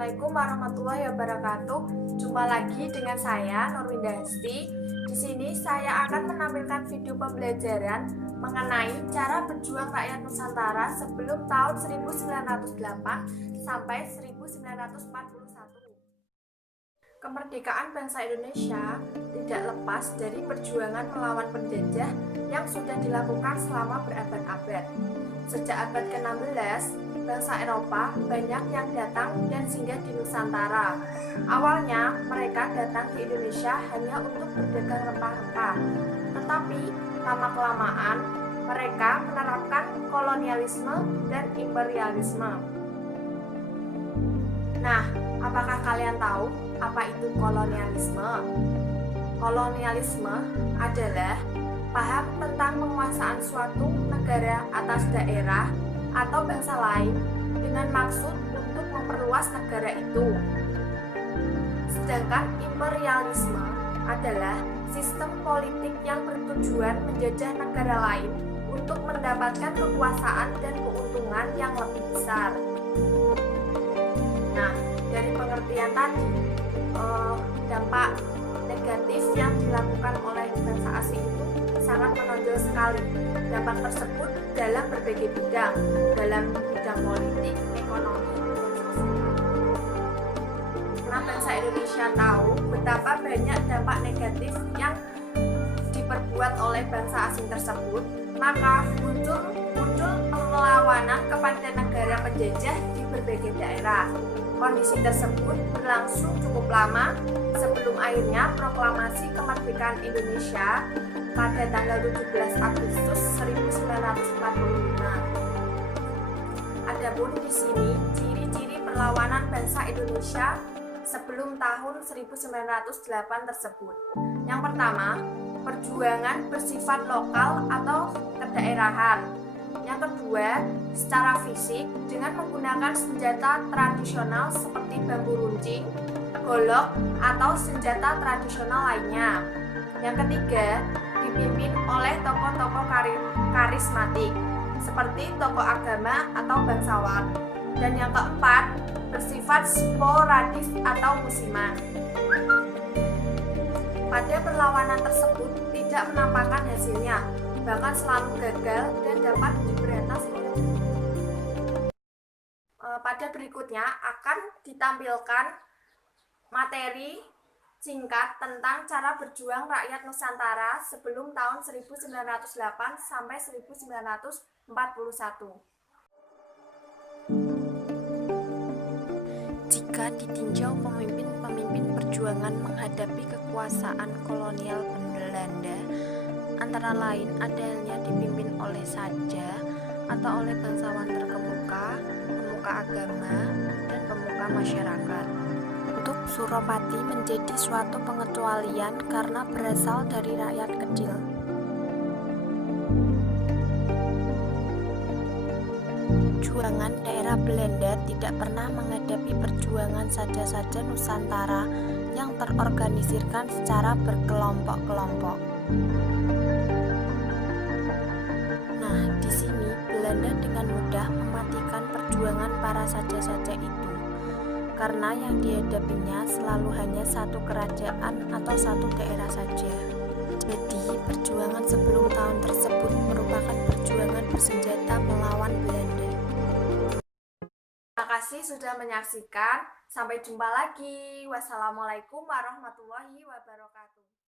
Assalamualaikum warahmatullahi wabarakatuh. Jumpa lagi dengan saya Nurwinda Hesti. Di sini saya akan menampilkan video pembelajaran mengenai cara berjuang rakyat Nusantara sebelum tahun 1908 sampai 1941. Kemerdekaan bangsa Indonesia tidak lepas dari perjuangan melawan penjajah yang sudah dilakukan selama berabad-abad. Sejak abad ke-16, bangsa Eropa banyak yang datang dan singgah di Nusantara. Awalnya mereka datang ke Indonesia hanya untuk berdagang rempah-rempah, tetapi lama-kelamaan mereka menerapkan kolonialisme dan imperialisme. Nah, apakah kalian tahu apa itu kolonialisme? Kolonialisme adalah paham tentang penguasaan suatu negara atas daerah atau bangsa lain dengan maksud untuk memperluas negara itu. Sedangkan imperialisme adalah sistem politik yang bertujuan menjajah negara lain untuk mendapatkan kekuasaan dan keuntungan yang lebih besar. Nah, dari pengertian tadi, dampak negatif yang dilakukan oleh bangsa asing itu sangat menonjol sekali. Dampak tersebut dalam berbagai bidang, dalam bidang politik, ekonomi, dan sosial. Karena bangsa Indonesia tahu betapa banyak dampak negatif yang diperbuat oleh bangsa asing tersebut, maka muncul perlawanan kepada negara penjajah di berbagai daerah. Kondisi tersebut berlangsung cukup lama sebelum akhirnya proklamasi kemerdekaan Indonesia pada tanggal 17 Agustus 1945. Adapun di sini ciri-ciri perlawanan bangsa Indonesia sebelum tahun 1908 tersebut. Yang pertama, perjuangan bersifat lokal atau kedaerahan. Yang kedua, secara fisik dengan menggunakan senjata tradisional seperti bambu runcing, golok, atau senjata tradisional lainnya. Yang ketiga, dipimpin oleh tokoh-tokoh karismatik seperti tokoh agama atau bangsawan. Dan yang keempat, bersifat sporadis atau musiman. Pada perlawanan tersebut tidak menampakkan hasilnya, bahkan selalu gagal dan dapat diberantas oleh pada berikutnya akan ditampilkan materi singkat tentang cara berjuang rakyat Nusantara sebelum tahun 1908 sampai 1941. Jika ditinjau pemimpin-pemimpin perjuangan menghadapi kekuasaan kolonial Belanda, antara lain ada halnya dipimpin oleh saja atau oleh bangsawan terkemuka, pemuka agama, dan pemuka masyarakat. Untuk Suropati menjadi suatu pengecualian karena berasal dari rakyat kecil. Perjuangan daerah Belanda tidak pernah menghadapi perjuangan saja-saja Nusantara yang terorganisirkan secara berkelompok-kelompok. Nah, di sini Belanda dengan mudah mematikan perjuangan para saja-saja itu, karena yang dihadapinya selalu hanya satu kerajaan atau satu daerah saja. Jadi, perjuangan sebelum tahun tersebut merupakan perjuangan bersenjata melawan Belanda. Terima kasih sudah menyaksikan. Sampai jumpa lagi. Wassalamualaikum warahmatullahi wabarakatuh.